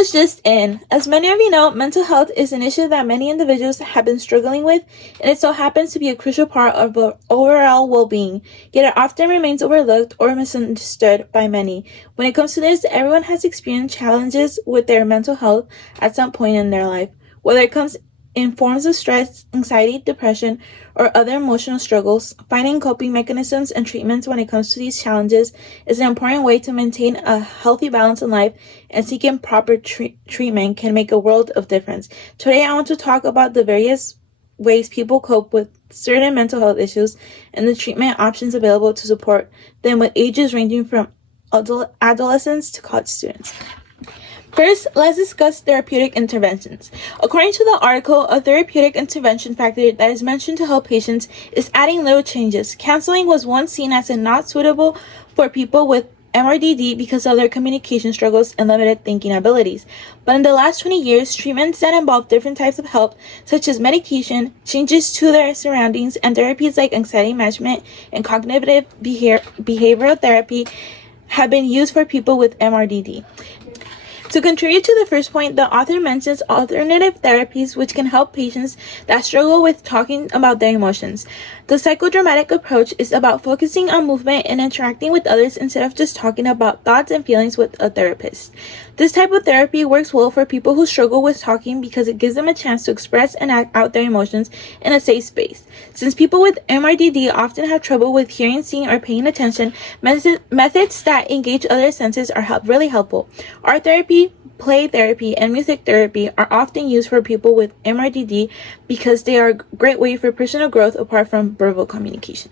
News just in. As many of you know, mental health is an issue that many individuals have been struggling with, and it so happens to be a crucial part of our overall well-being, yet it often remains overlooked or misunderstood by many. When it comes to this, everyone has experienced challenges with their mental health at some point in their life, whether it comes in forms of stress, anxiety, depression, or other emotional struggles. Finding coping mechanisms and treatments when it comes to these challenges is an important way to maintain a healthy balance in life, and seeking proper treatment can make a world of difference. Today, I want to talk about the various ways people cope with certain mental health issues and the treatment options available to support them, with ages ranging from adolescents to college students. First, let's discuss therapeutic interventions. According to the article, a therapeutic intervention factor that is mentioned to help patients is adding little changes. Counseling was once seen as not suitable for people with MRDD because of their communication struggles and limited thinking abilities. But in the last 20 years, treatments that involve different types of help, such as medication, changes to their surroundings, and therapies like anxiety management and cognitive behavioral therapy have been used for people with MRDD. To contribute to the first point, the author mentions alternative therapies which can help patients that struggle with talking about their emotions. The psychodramatic approach is about focusing on movement and interacting with others instead of just talking about thoughts and feelings with a therapist. This type of therapy works well for people who struggle with talking because it gives them a chance to express and act out their emotions in a safe space. Since people with MRDD often have trouble with hearing, seeing, or paying attention, methods that engage other senses are really helpful. Art therapy, play therapy, and music therapy are often used for people with MRDD because they are a great way for personal growth apart from verbal communication.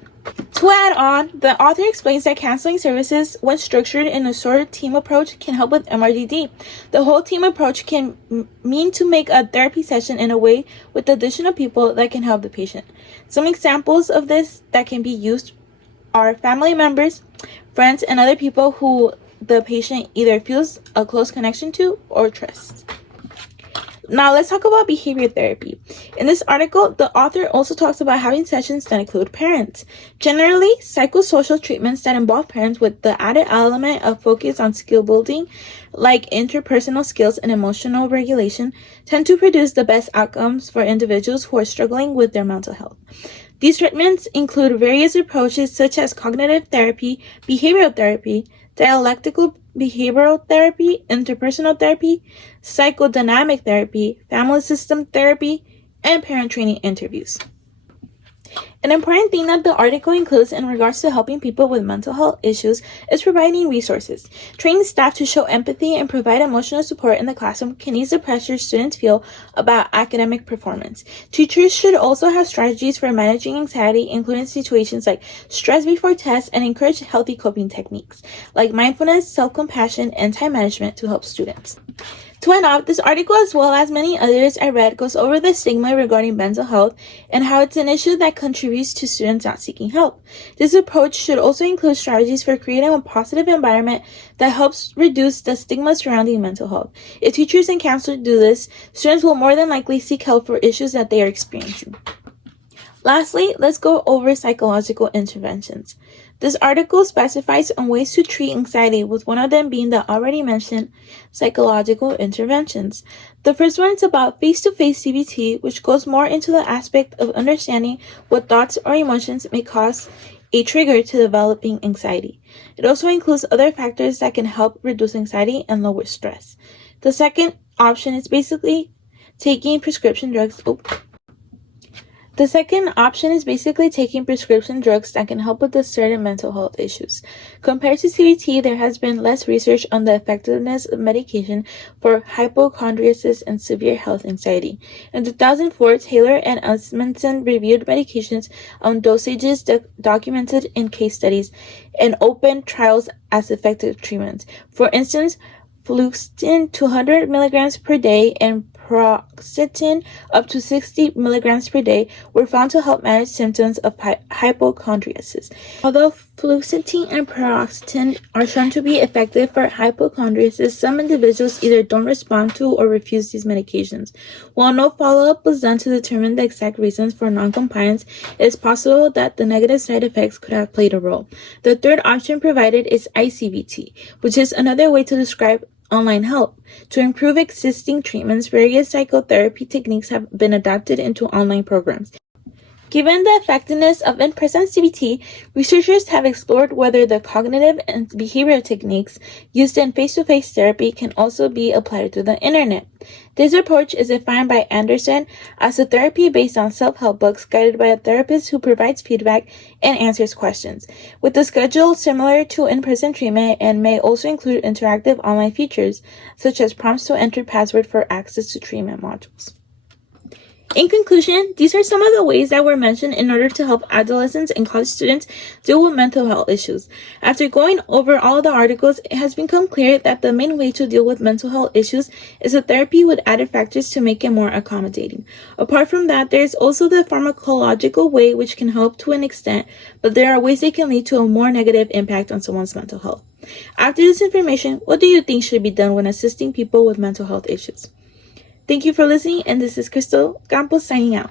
To add on, the author explains that counseling services, when structured in a sort of team approach, can help with MRDD. The whole team approach can mean to make a therapy session in a way with additional people that can help the patient. Some examples of this that can be used are family members, friends, and other people who the patient either feels a close connection to or trusts. Now let's talk about behavior therapy. In this article, the author also talks about having sessions that include parents. Generally, psychosocial treatments that involve parents with the added element of focus on skill building, like interpersonal skills and emotional regulation, tend to produce the best outcomes for individuals who are struggling with their mental health. These treatments include various approaches such as cognitive therapy, behavioral therapy, dialectical behavioral therapy, interpersonal therapy, psychodynamic therapy, family system therapy, and parent training interviews. An important thing that the article includes in regards to helping people with mental health issues is providing resources. Training staff to show empathy and provide emotional support in the classroom can ease the pressure students feel about academic performance. Teachers should also have strategies for managing anxiety, including situations like stress before tests, and encourage healthy coping techniques like mindfulness, self-compassion, and time management to help students. To end off, this article, as well as many others I read, goes over the stigma regarding mental health and how it's an issue that contributes to students not seeking help. This approach should also include strategies for creating a positive environment that helps reduce the stigma surrounding mental health. If teachers and counselors do this, students will more than likely seek help for issues that they are experiencing. Lastly, let's go over psychological interventions. This article specifies on ways to treat anxiety, with one of them being the already mentioned psychological interventions. The first one is about face-to-face CBT, which goes more into the aspect of understanding what thoughts or emotions may cause a trigger to developing anxiety. It also includes other factors that can help reduce anxiety and lower stress. The second option is basically taking prescription drugs. The second option is basically taking prescription drugs that can help with the certain mental health issues. Compared to CBT, there has been less research on the effectiveness of medication for hypochondriasis and severe health anxiety. In 2004, Taylor and Asmundson reviewed medications on dosages documented in case studies and open trials as effective treatments. For instance, fluoxetine 200 milligrams per day and paroxetine up to 60 milligrams per day were found to help manage symptoms of hypochondriasis. Although fluoxetine and paroxetine are shown to be effective for hypochondriasis, some individuals either don't respond to or refuse these medications. While no follow-up was done to determine the exact reasons for non-compliance, it is possible that the negative side effects could have played a role. The third option provided is ICBT, which is another way to describe online help. To improve existing treatments, various psychotherapy techniques have been adapted into online programs. Given the effectiveness of in-person CBT, researchers have explored whether the cognitive and behavioral techniques used in face-to-face therapy can also be applied to the internet. This approach is defined by Anderson as a therapy based on self-help books guided by a therapist who provides feedback and answers questions, with a schedule similar to in-person treatment and may also include interactive online features, such as prompts to enter password for access to treatment modules. In conclusion, these are some of the ways that were mentioned in order to help adolescents and college students deal with mental health issues. After going over all the articles, it has become clear that the main way to deal with mental health issues is a therapy with added factors to make it more accommodating. Apart from that, there is also the pharmacological way, which can help to an extent, but there are ways they can lead to a more negative impact on someone's mental health. After this information, what do you think should be done when assisting people with mental health issues? Thank you for listening, and this is Crystal Campos signing out.